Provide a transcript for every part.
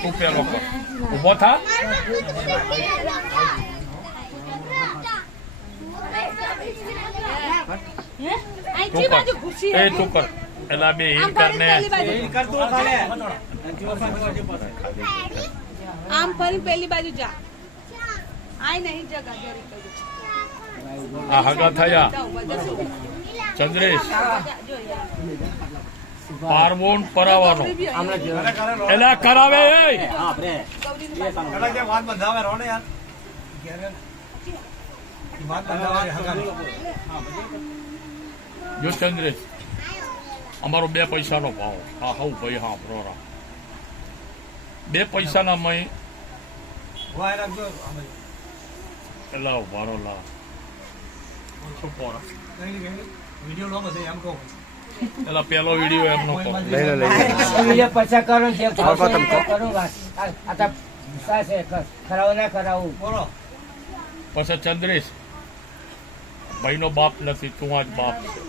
તું પેલો કર ઉભો થા તું કર એલા બે હિલ કરને આમ ફરી પેલી બાજુ જા આય નહીં જગા આ હગા થયા ચંદ્રેશ પારવોન પરાવાનો એલા કરાવે જો ચંદ્રેશ અમારો 2 પૈસાનો ભાવ હા હવ ભાઈ હા પ્રોરા 2 પૈસાના મય એલા ઉભારો લા એલા પેલો વિડીયો એમનો પછી કરો પછી ચંદ્રેશ ભાઈનો બાપ નથી તું આજ બાપ છે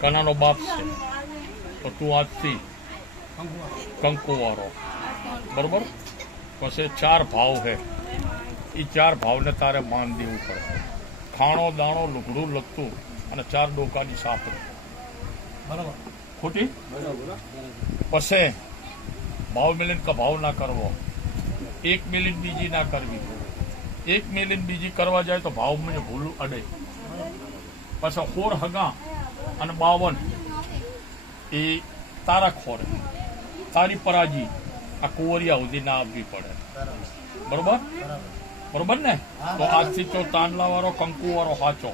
કનાનો બાપ છે તો તું આજથી કંકુ વાળો બરોબર પછી 4 ભાવ છે એ 4 ભાવને તારે માન દેવું પડે ખાણો દાણો લુગડું લગતું અને 4 ડોકાની સાથે બરાબર ખોટી પછી ભાવ મિલીને કે ભાવ ના કરવો 1 મિલિયન બીજી ના કરવી 1 મિલિયન બીજી કરવા જાય તો ભાવ મને ભૂલ અડે પછી 4 હગા અને 52 એ તારા ખોરે તારી પરાજી આ કુંવરિયા સુધી ના આપવી પડે બરોબર બરોબર ને તો આજથી તો તાંડલા વાળો કંકુ વાળો સાચો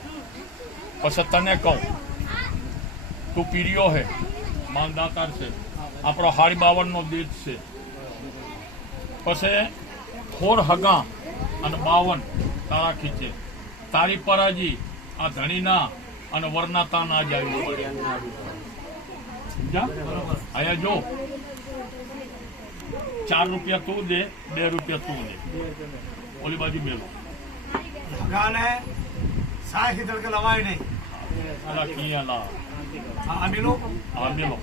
પછી તને કહું તું પીડિયો હે માનદાતાર છે આપણો 52 દેશ છે પછી 4 હગા અને 52 તારા ખીચે તારી પરાજી આ ધણીના અને વર્ણાતા ના જાય આયા જો 4 રૂપિયા તું દે 2 રૂપિયા તું દે ઓલી બાજુ મેલો મેલો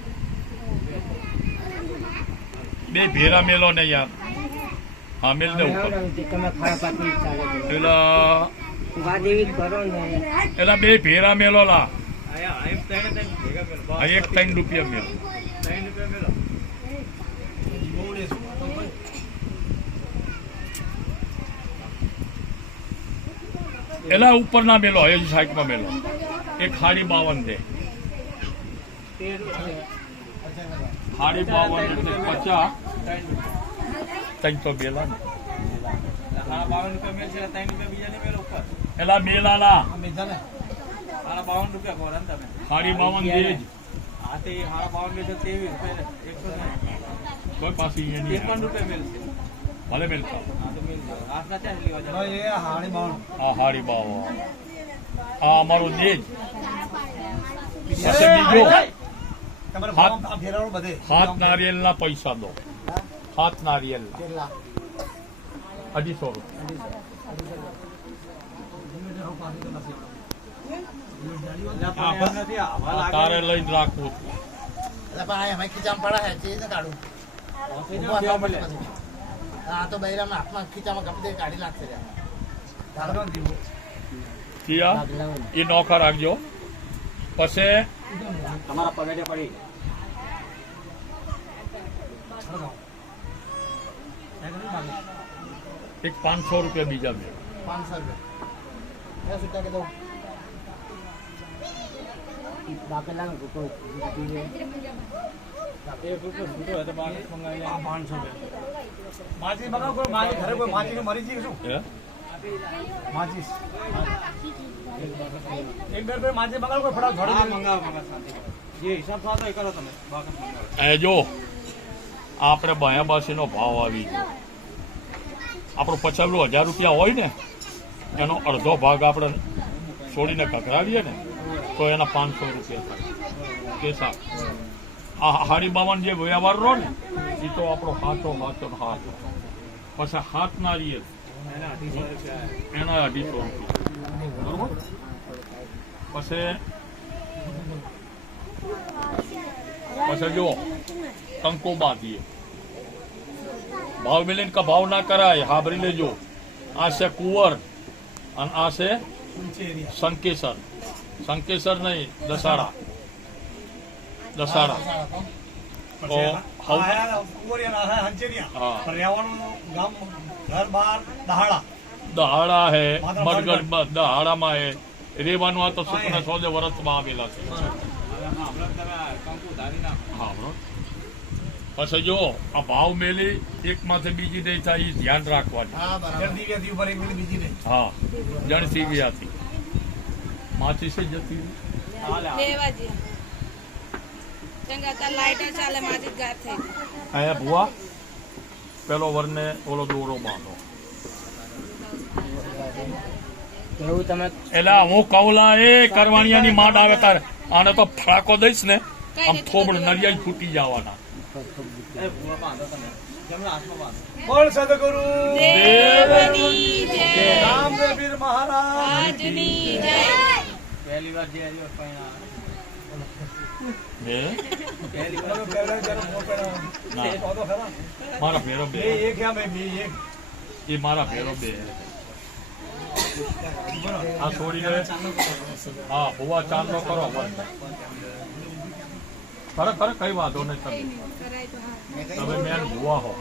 2 ભેરા મેલો ને યાર હા મેલ દે ઉપર એલા 2 ભેરા મેલો લા 1 રૂપિયા મેલો એલા ઉપર ના મેલો હજી સાઈડમાં મેલો 152 દે 52 એટલે 50 3 તો બેલા ને એલા મેલા લા 52 દે જ કોઈ પાછી ભલે મેલતા હાડી બાવા આ અમારો દેજ બીજો 7 નારિયેલ ના પૈસા દો 7 નારિયેલ 250 રૂપિયા તારે લઈને રાખવું તો બૈરામાં હાથમાં ખીચામાં ગપદે કાઢી નાખશે એ નોખા રાખજો પછી તમારા પગડે પડી એક 500 રૂપિયા બીજા બે 500 રૂપિયા દો બાપેલા માછી બગાવ કોઈ માછી ઘરે કોઈ માછી મરી ગઈ શું માચીસ એક બે માછી બગાવ કોઈ ફટાફટ જોડી મંગાવ જે હિસાબ થતો એ કરો તમે એ જો આપણે બાયાબાસીનો ભાવ આવી ગયો આપણો 50,000 રૂપિયા હોય ને એનો અડધો ભાગ આપણે છોડીને કકરાવીએ ને તો એના 500 રૂપિયા થાય કે સાહેબ આ હાડી બાવન જે વ્યવહાર રહો ને એ તો આપણો હાથો પછી 7 નારિયેલ એના 250 રૂપિયા બરોબર પછી પછી જો કંકુ બાંધીએ ભાવ મિલીને કા ભાવ ના કરાય હાબરી લેજો આ છે કુંવર અને આ છે સંકેસર સંકેસર નહીં દસાડા દસાડા તો દહાડા હે મરગઢ દહાડામાં હે રેવાનું આ તો સુખના 100 વર્ષમાં આવેલા છે હા બરોબર પછી જો આ ભાવ મેલી એક માથે બીજી નહીં થાય એ ધ્યાન રાખવાની હા જણસી વ્યાથી માછી છે જતી લેવા જી ચંગા તા લાઈટર ચાલે માજી ગાત થઈ અહીંયા ભુવા પેલો વરને ઓલો દોરો બાંધો એવું તમે એટલે હું કૌલા એ કરવાણિયાની માંડ આવે તારે આને તો ફડાકો દઈશ ને આમ થોબડ નરિયાઈ ફૂટી જવાના બોલ સદગુરુ દેવની જય રામદેવીર મહારાજ આજની જય પહેલી વાર જે આવ્યો હે? ના. એક મારા ભેરો બે યા બે એક એ મારા ભેરો બે આ છોડીને હા ભુવા ચાંદલો કરો ખરેખર કઈ વાંધો નહીં તમે કરાય તો હા તમે મેન ભુવા હો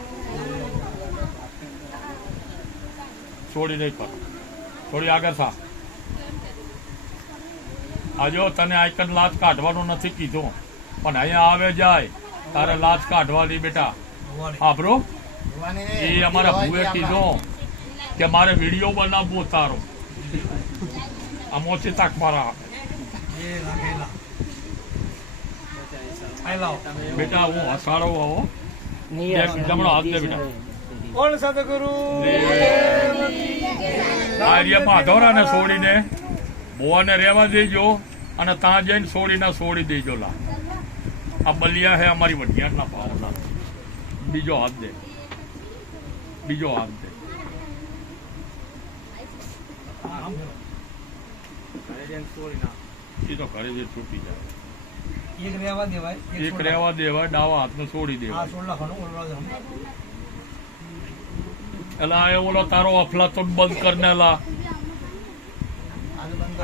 છોડી નહીં કરો થોડી આગળ થા આજો તને આઈકન લાત કાઢવાનું નથી કીધું પણ અહીંયા આવે જાય તારે લાત કાઢવાની બેટા હા બ્રો એ અમારા ભુએ કીધું કે મારે વિડીયો બનાવવો તારો આ મોચી તાક મારા બેટા હું હસાડો આવો જમણો હાથ દે બેટા બોલ સદગુરુ આર્યમાં અધોરાને છોડીને ભુવાને રહેવા દેજો અને ત્યાં જઈને છોડી દેજો લા આ બલિયા હે અમારી વઢિયારના ભાવના બીજો હાથ દે એ તો ઘરે જે છૂટી જાય એક રહેવા દેવાય એક રહેવા દેવાય ડાવા હાથને છોડી આ દેવાય સોળ લાખનું એટલે આ ઓલો તારો અફલાતુન બંધ કરને લા આજે બંધ